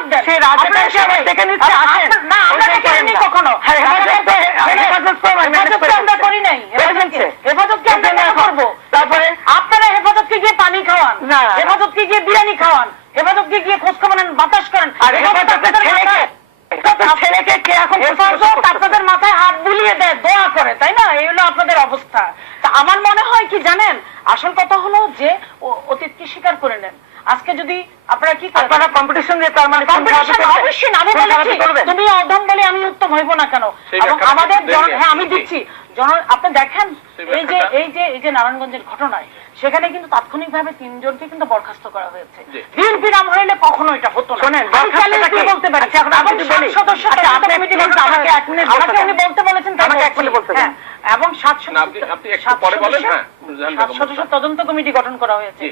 সুযোগ দেন। সেই রাজাকারকে আবার ডেকে নিচ্ছে, আসেন। না, আমরা ডেকে কখনো হেফাজতকে আমরা করি নাই। হেফাজতকে আমরা কেন করবো? তারপরে আপনারা হেফাজতকে গিয়ে পানি খাওয়ান, হেফাজতকে গিয়ে বিরিয়ানি খাওয়ান, হেফাজতকে গিয়ে খোঁজ খবর নেন, বাতাস করেন। আর ছেলেকে কে এখন হেফাজত আপনাদের মাথায় হাত বুলিয়ে দেয়, দোয়া করে, তাই না? এই হলো আপনাদের অবস্থা। তা আমার মনে হয় কি জানেন, আসল কথা হলো যে অতীতকে স্বীকার করে নেন। আজকে যদি আপনারা কি আপনারা কম্পিটিশন দিয়ে, তার মানে অবশ্যই আমি বলেছি তুমি অধম বলে আমি উত্তম হইব না কেন? এবং আমাদের হ্যাঁ আমি দিচ্ছি আপনি দেখেন এই যে নারায়ণগঞ্জের ঘটনায় সেখানে কিন্তু তাৎক্ষণিকভাবে 3 জনকে কিন্তু বরখাস্ত করা হয়েছে। বিএনপির আমল হইলে কখনো এটা হতো না। বলতে পারি সদস্য আমাকে 1 মিনিট উনি বলতে বলেছেন, এবং 7 সদস্য তদন্ত কমিটি গঠন করা হয়েছে।